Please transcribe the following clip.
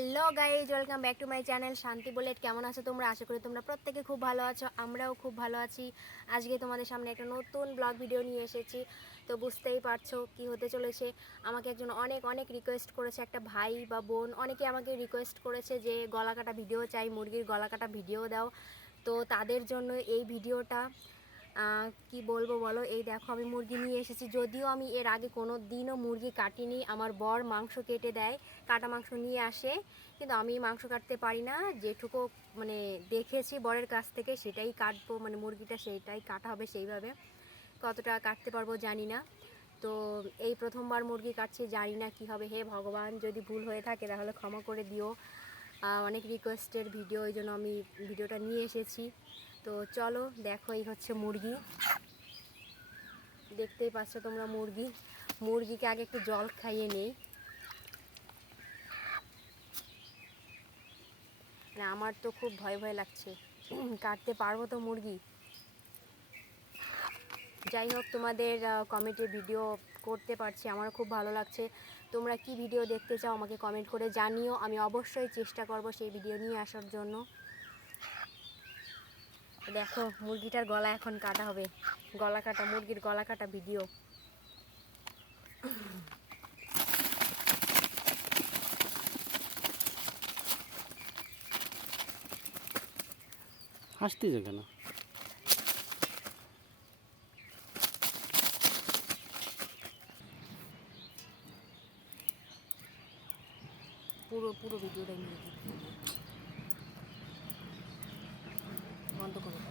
Hello guys welcome back to my channel Shanti Bullet, কেমন আছো তোমরা? আশা করি তোমরা প্রত্যেকে খুব ভালো আছো, আমরাও খুব ভালো আছি। আজকে তোমাদের সামনে একটা নতুন ব্লগ ভিডিও নিয়ে এসেছি। তো বুঝতেই পারছ কি হতে চলেছে। আমাকে একজন অনেক অনেক রিকোয়েস্ট করেছে, একটা ভাই বা বোন। অনেকে আমাকে রিকোয়েস্ট করেছে যে, গলা কাটা ভিডিও চাই, মুরগির গলা কাটা ভিডিও দাও। তো তাদের জন্য এই ভিডিওটা কি বলব বলো? এই দেখো আমি মুরগি নিয়ে এসেছি। যদিও আমি এর আগে কোনো দিনও মুরগি কাটিনি। আমার বর মাংস কেটে দেয়, কাটা মাংস নিয়ে আসে। কিন্তু আমি মাংস কাটতে পারি না। যেটুকু মানে দেখেছি বরের কাছ থেকে, সেটাই কাটবো। মানে মুরগিটা সেইটাই কাটা হবে সেইভাবে। কতটা কাটতে পারব জানি না। তো এই প্রথমবার মুরগি কাটছি, জানি না কি হবে। হে ভগবান, যদি ভুল হয়ে থাকে তাহলে ক্ষমা করে দিও। অনেক রিকোয়েস্টের ভিডিও ওই জন্য আমি ভিডিওটা নিয়ে এসেছি। তো চলো, দেখো এই হচ্ছে মুরগি। দেখতেই পাচ্ছ তোমরা মুরগি। মুরগিকে আগে একটু জল খাইয়ে নেই। আমার তো খুব ভয় ভয় লাগছে। কাটতে পারব তো মুরগি? যাই হোক, তোমাদের কমেন্টে ভিডিও করতে পারছি, আমারও খুব ভালো লাগছে। তোমরা কি ভিডিও দেখতে চাও আমাকে কমেন্ট করে জানিও। আমি অবশ্যই চেষ্টা করব সেই ভিডিও নিয়ে আসার জন্য। দেখো মুরগিটার গলা এখন কাটা হবে। গলা কাটা মুরগির গলা কাটা ভিডিও হাসতে হাসতেছে কেন? পুরো পুরো ভিডিওটাই মুরগি pronto con